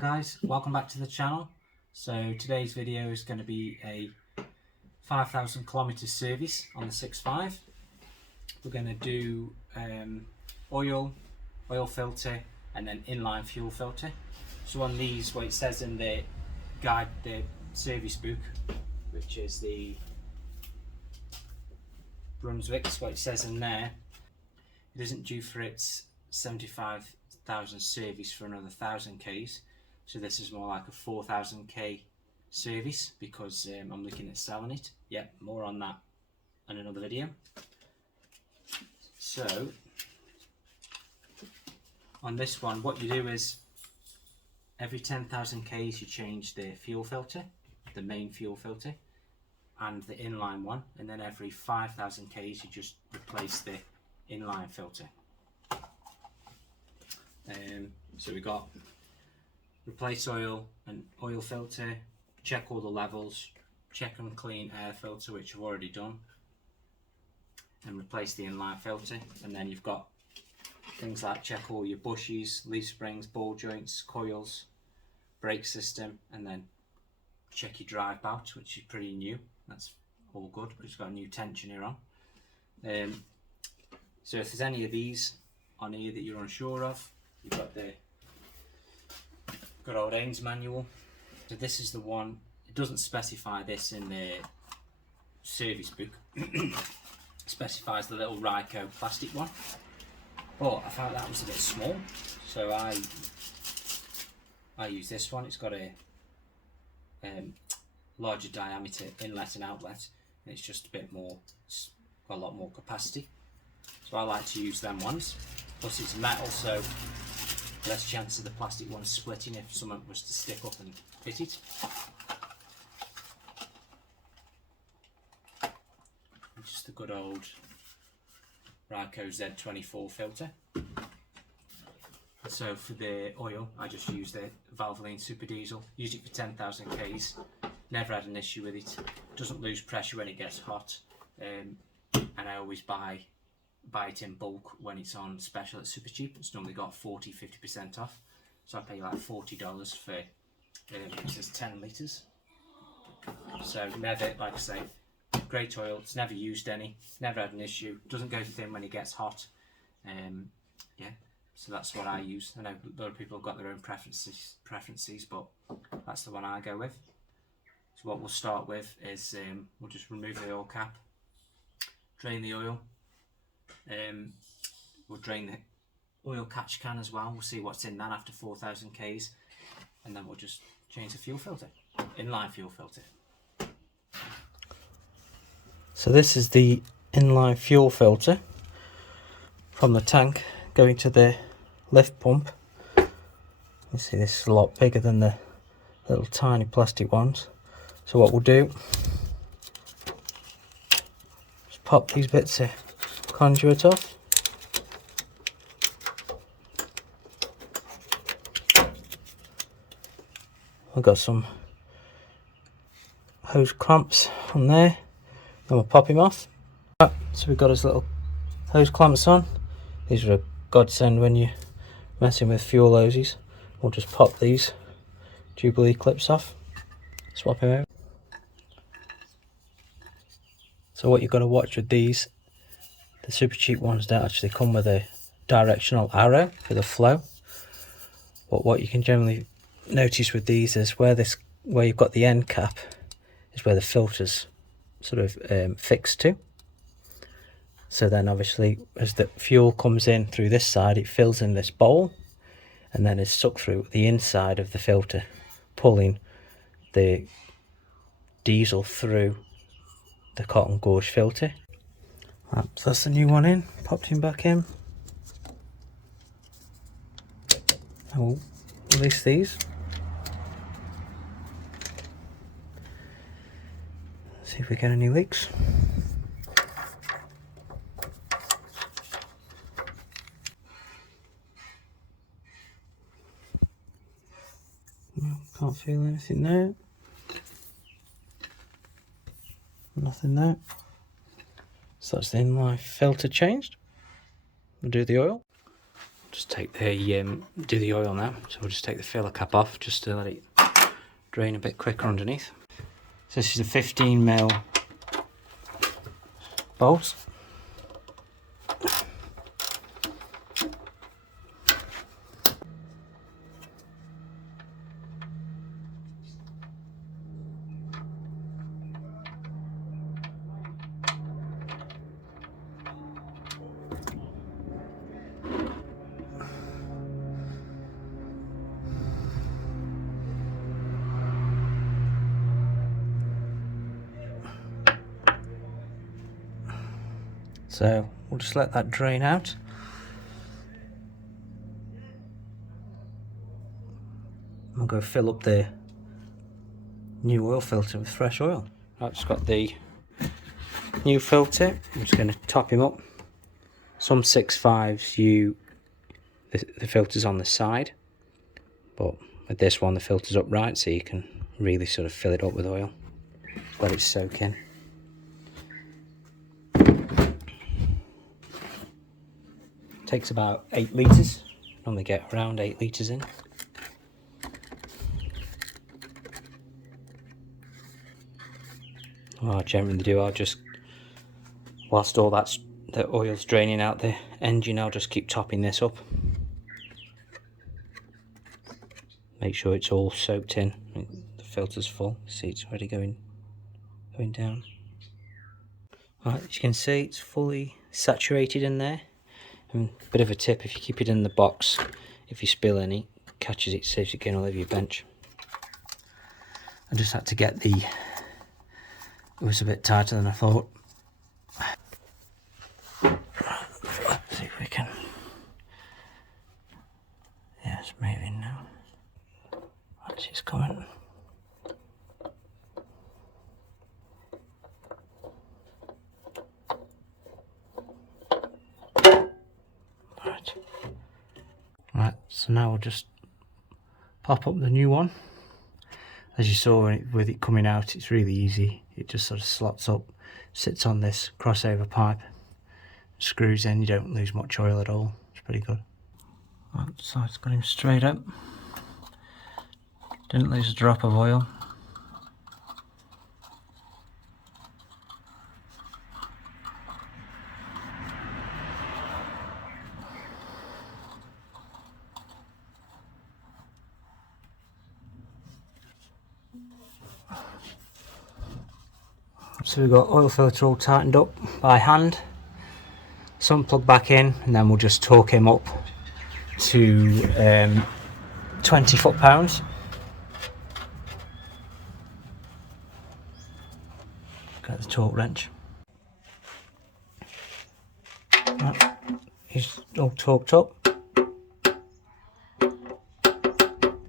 Guys, welcome back to the channel. So today's video is going to be a 5,000 kilometer service on the 6.5. We're going to do oil filter and then inline fuel filter. So on these, what it says in the guide, the service book, which is the Brunswick's, what it says in there, it isn't due for its 75,000 service for another 1,000 Ks. So this is more like a 4,000k service because I'm looking at selling it. Yeah, more on that in another video. So on this one, what you do is every 10,000 Ks you change the fuel filter, the main fuel filter, and the inline one, and then every 5,000 Ks you just replace the inline filter. So we got replace oil and oil filter, check all the levels, check and clean air filter, which I've already done, and replace the inline filter. And then you've got things like check all your bushes, leaf springs, ball joints, coils, brake system, and then check your drive bout, which is pretty new. That's all good because it's got a new tensioner on. So if there's any of these on here that you're unsure of, you've got the good old Ains manual. So this is the one, it doesn't specify this in the service book. It specifies the little Ryco plastic one, but I found that was a bit small, so I use this one. It's got a larger diameter inlet and outlet, and it's just a bit more, it's got a lot more capacity, so I like to use them ones. Plus it's metal, so less chance of the plastic one splitting if someone was to stick up and hit it. And just the good old Ryco Z24 filter. So for the oil, I just use the Valvoline Super Diesel. Use it for 10,000 Ks. Never had an issue with it. Doesn't lose pressure when it gets hot. And I always buy it in bulk when it's on special at super cheap. It's normally got 40-50% off, so I pay like $40 for it says 10 litres. So never, like I say, great oil. It's never used any, never had an issue, doesn't go thin when it gets hot. Yeah, so that's what I use. I know a lot of people have got their own preferences, but that's the one I go with. So what we'll start with is we'll just remove the oil cap, drain the oil. We'll drain the oil catch can as well. We'll see what's in that after 4,000 Ks, and then we'll just change the fuel filter, inline fuel filter. So this is the inline fuel filter from the tank going to the lift pump. You see this is a lot bigger than the little tiny plastic ones. So what we'll do is pop these bits of conduit off. I've got some hose clamps on there, then we'll pop him off. So we've got his little hose clamps on. These are a godsend when you're messing with fuel hoses. We'll just pop these Jubilee clips off, swap him over. So what you've got to watch with these, the super cheap ones don't actually come with a directional arrow for the flow, but what you can generally notice with these is where you've got the end cap is where the filter's sort of fixed to. So then obviously as the fuel comes in through this side, it fills in this bowl and then is sucked through the inside of the filter, pulling the diesel through the cotton gauge filter. Right, so that's the new one in, popped him back in. I will release these. See if we get any leaks. No, can't feel anything there. Nothing there. So that's the inline filter changed. We'll do the oil. just take the do the oil now. So we'll just take the filler cap off just to let it drain a bit quicker underneath. So this is a 15mm bolt. So we'll just let that drain out. I'll go fill up the new oil filter with fresh oil. I've just got the new filter. I'm just going to top him up. Some 6.5s the filter's on the side, but with this one the filter's upright, so you can really sort of fill it up with oil. Let it soak in. Takes about 8 litres. Normally get around 8 litres in. What I generally do, I'll just, whilst all the oil's draining out the engine, I'll just keep topping this up. Make sure it's all soaked in. The filter's full. See, it's already going down. Right, as you can see, it's fully saturated in there. And a bit of a tip, if you keep it in the box, if you spill any, it catches it, saves it getting all over your bench. I just had to get it was a bit tighter than I thought. Let's see if we can, yeah, it's moving now. Right, it's coming. Right, so now we'll just pop up the new one. As you saw with it coming out, it's really easy. It just sort of slots up, sits on this crossover pipe, screws in. You don't lose much oil at all. It's pretty good. Right, so it's got him straight up. Didn't lose a drop of oil. So we've got oil filter all tightened up by hand. Some plug back in, and then we'll just torque him up to 20 foot-pounds. Get the torque wrench. Right. He's all torqued up.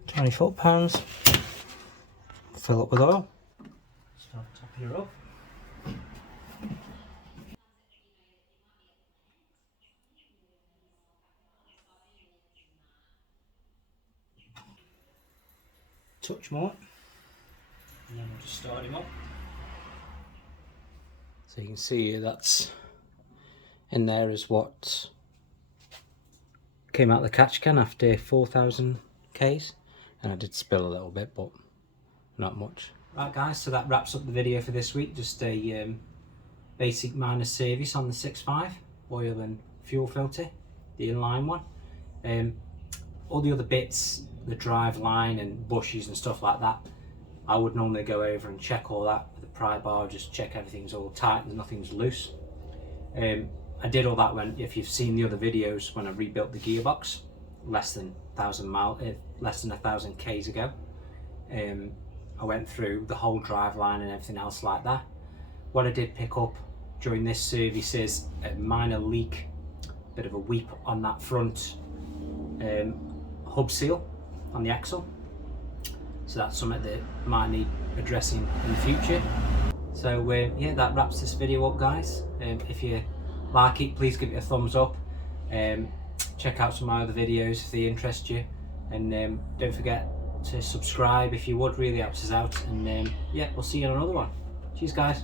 20 foot-pounds. Fill up with oil. Start topping her up. Touch more, and then we'll just start him up. So you can see here that's in there is what came out the catch can after 4,000 Ks, and I did spill a little bit, but not much. Right guys, so that wraps up the video for this week. Just a basic minor service on the 6.5 oil and fuel filter, the inline one. All the other bits, the drive line and bushes and stuff like that, I would normally go over and check all that with the pry bar, just check everything's all tight and nothing's loose. I did all that when, if you've seen the other videos, when I rebuilt the gearbox less than 1,000 Ks ago. I went through the whole drive line and everything else like that. What I did pick up during this service is a minor leak, bit of a weep on that front hub seal on the axle, so that's something that might need addressing in the future. So yeah, that wraps this video up guys. If you like it, please give it a thumbs up. Check out some of my other videos if they interest you, and don't forget to subscribe if you would, really helps us out. And yeah, we'll see you on another one. Cheers guys.